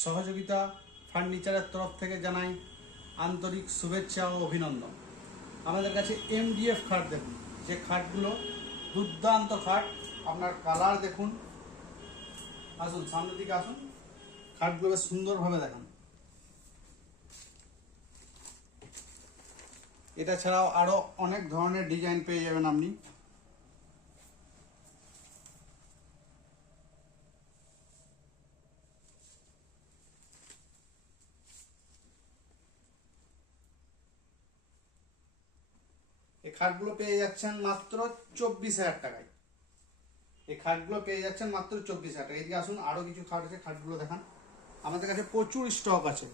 সহযোগিতা ফার্নিচারের তরফ থেকে জানাই আন্তরিক শুভেচ্ছা ও অভিনন্দন। আমাদের কাছে MDF খাট দেখুন, যে খাটগুলো দুর্দান্ত খাট। আপনার কালার দেখুন, আসুন সামনের দিকে আসুন, খাটগুলো বেশ সুন্দরভাবে দেখান। এটা ছাড়াও আরো অনেক ধরনের ডিজাইন পেয়ে যাবেন আপনি। এই খাটগুলো পেয়ে যাচ্ছেন মাত্র 24,000 টাকায়। এই খাটগুলো পেয়ে যাচ্ছেন মাত্র 24,000 টাকা। এদিকে আসুন, আরো কিছু খাট আছে, খাটগুলো দেখান। আমাদের কাছে প্রচুর স্টক আছে।